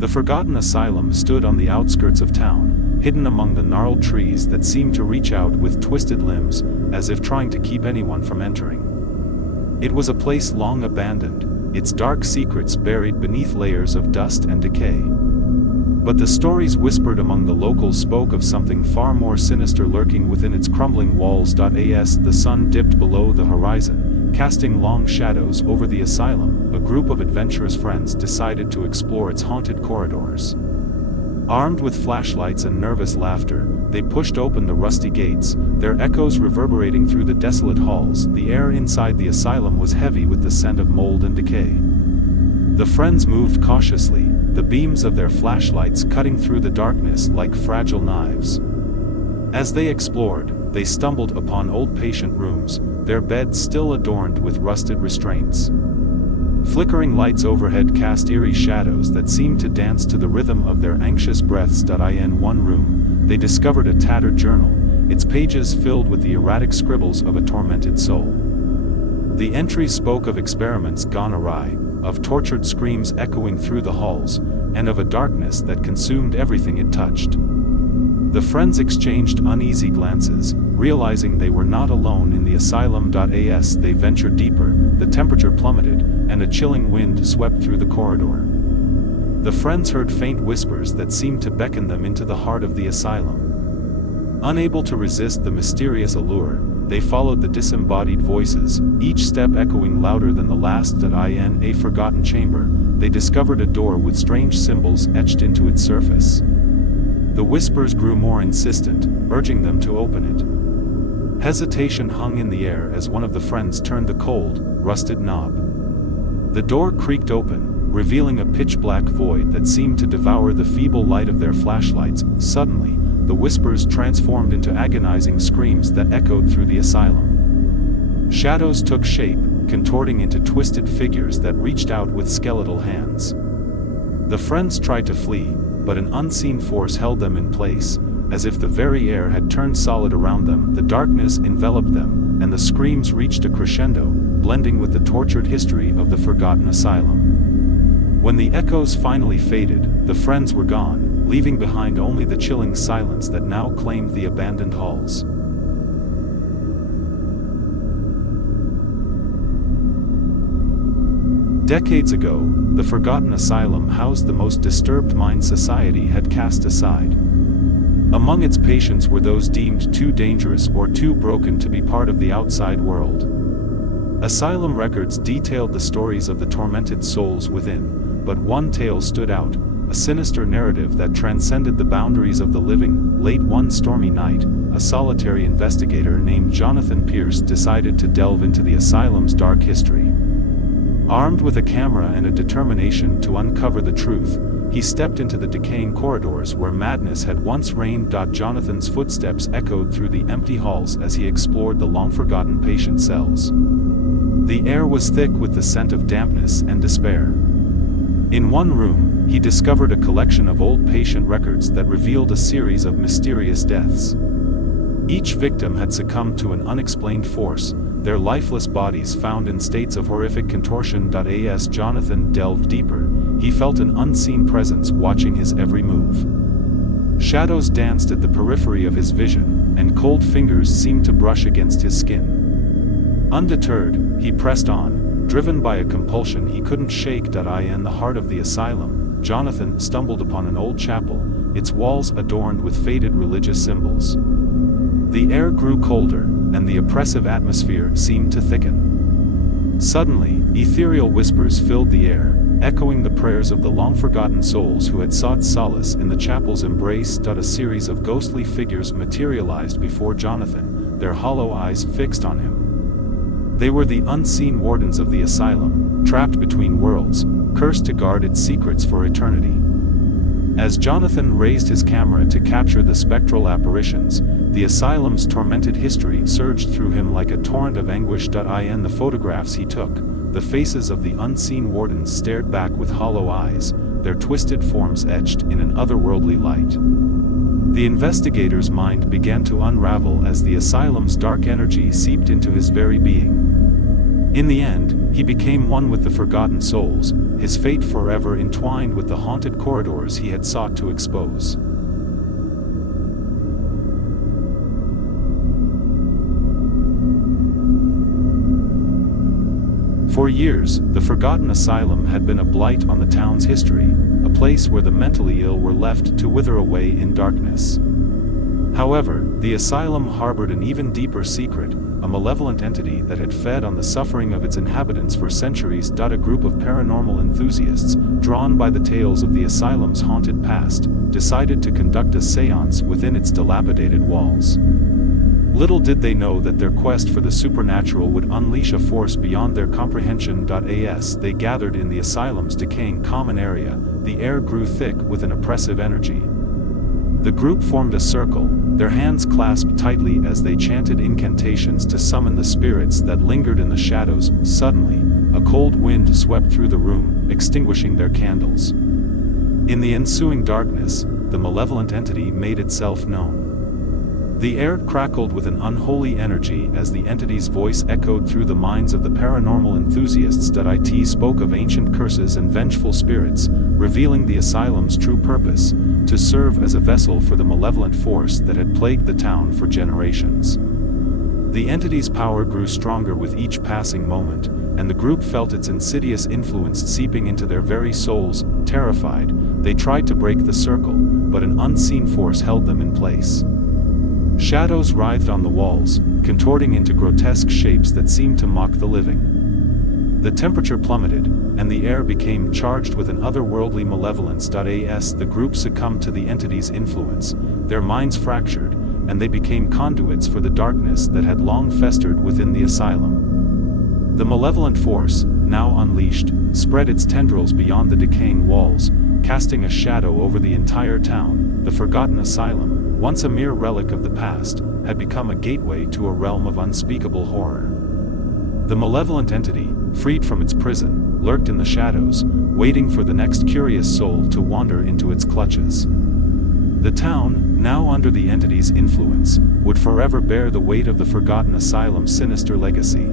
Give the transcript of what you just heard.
The Forgotten Asylum stood on the outskirts of town, hidden among the gnarled trees that seemed to reach out with twisted limbs, as if trying to keep anyone from entering. It was a place long abandoned, its dark secrets buried beneath layers of dust and decay. But the stories whispered among the locals spoke of something far more sinister lurking within its crumbling walls. As the sun dipped below the horizon, casting long shadows over the asylum, a group of adventurous friends decided to explore its haunted corridors. Armed with flashlights and nervous laughter, they pushed open the rusty gates, their echoes reverberating through the desolate halls. The air inside the asylum was heavy with the scent of mold and decay. The friends moved cautiously, the beams of their flashlights cutting through the darkness like fragile knives. As they explored, they stumbled upon old patient rooms, their beds still adorned with rusted restraints. Flickering lights overhead cast eerie shadows that seemed to dance to the rhythm of their anxious breaths. In one room, they discovered a tattered journal, its pages filled with the erratic scribbles of a tormented soul. The entries spoke of experiments gone awry, of tortured screams echoing through the halls, and of a darkness that consumed everything it touched. The friends exchanged uneasy glances, realizing they were not alone in the asylum. As they ventured deeper, the temperature plummeted, and a chilling wind swept through the corridor. The friends heard faint whispers that seemed to beckon them into the heart of the asylum. Unable to resist the mysterious allure, they followed the disembodied voices, each step echoing louder than the last. In a forgotten chamber, they discovered a door with strange symbols etched into its surface. The whispers grew more insistent, urging them to open it. Hesitation hung in the air as one of the friends turned the cold, rusted knob. The door creaked open, revealing a pitch-black void that seemed to devour the feeble light of their flashlights. Suddenly, the whispers transformed into agonizing screams that echoed through the asylum. Shadows took shape, contorting into twisted figures that reached out with skeletal hands. The friends tried to flee, but an unseen force held them in place, as if the very air had turned solid around them. The darkness enveloped them, and the screams reached a crescendo, blending with the tortured history of the Forgotten Asylum. When the echoes finally faded, the friends were gone, leaving behind only the chilling silence that now claimed the abandoned halls. Decades ago, the Forgotten Asylum housed the most disturbed minds society had cast aside. Among its patients were those deemed too dangerous or too broken to be part of the outside world. Asylum records detailed the stories of the tormented souls within, but one tale stood out, a sinister narrative that transcended the boundaries of the living. Late one stormy night, a solitary investigator named Jonathan Pierce decided to delve into the asylum's dark history. Armed with a camera and a determination to uncover the truth, he stepped into the decaying corridors where madness had once reigned. Jonathan's footsteps echoed through the empty halls as he explored the long-forgotten patient cells. The air was thick with the scent of dampness and despair. In one room, he discovered a collection of old patient records that revealed a series of mysterious deaths. Each victim had succumbed to an unexplained force, their lifeless bodies found in states of horrific contortion. As Jonathan delved deeper, he felt an unseen presence watching his every move. Shadows danced at the periphery of his vision, and cold fingers seemed to brush against his skin. Undeterred, he pressed on, driven by a compulsion he couldn't shake. In the heart of the asylum, Jonathan stumbled upon an old chapel, its walls adorned with faded religious symbols. The air grew colder, and the oppressive atmosphere seemed to thicken. Suddenly, ethereal whispers filled the air, echoing the prayers of the long-forgotten souls who had sought solace in the chapel's embrace. A series of ghostly figures materialized before Jonathan, their hollow eyes fixed on him. They were the unseen wardens of the asylum, trapped between worlds, cursed to guard its secrets for eternity. As Jonathan raised his camera to capture the spectral apparitions, the asylum's tormented history surged through him like a torrent of anguish. In the photographs he took, the faces of the unseen wardens stared back with hollow eyes, their twisted forms etched in an otherworldly light. The investigator's mind began to unravel as the asylum's dark energy seeped into his very being. In the end, He became one with the forgotten souls, his fate forever entwined with the haunted corridors he had sought to expose. For years, the Forgotten Asylum had been a blight on the town's history, a place where the mentally ill were left to wither away in darkness. However, the asylum harbored an even deeper secret, a malevolent entity that had fed on the suffering of its inhabitants for centuries. A group of paranormal enthusiasts, drawn by the tales of the asylum's haunted past, decided to conduct a séance within its dilapidated walls. Little did they know that their quest for the supernatural would unleash a force beyond their comprehension. As they gathered in the asylum's decaying common area, the air grew thick with an oppressive energy. The group formed a circle, their hands clasped tightly as they chanted incantations to summon the spirits that lingered in the shadows. Suddenly, a cold wind swept through the room, extinguishing their candles. In the ensuing darkness, the malevolent entity made itself known. The air crackled with an unholy energy as the entity's voice echoed through the minds of the paranormal enthusiasts. It spoke of ancient curses and vengeful spirits, revealing the asylum's true purpose, to serve as a vessel for the malevolent force that had plagued the town for generations. The entity's power grew stronger with each passing moment, and the group felt its insidious influence seeping into their very souls. Terrified, they tried to break the circle, but an unseen force held them in place. Shadows writhed on the walls, contorting into grotesque shapes that seemed to mock the living. The temperature plummeted, and the air became charged with an otherworldly malevolence. As the group succumbed to the entity's influence, their minds fractured, and they became conduits for the darkness that had long festered within the asylum. The malevolent force, now unleashed, spread its tendrils beyond the decaying walls, casting a shadow over the entire town. The Forgotten Asylum, once a mere relic of the past, had become a gateway to a realm of unspeakable horror. The malevolent entity, freed from its prison, lurked in the shadows, waiting for the next curious soul to wander into its clutches. The town, now under the entity's influence, would forever bear the weight of the Forgotten Asylum's sinister legacy.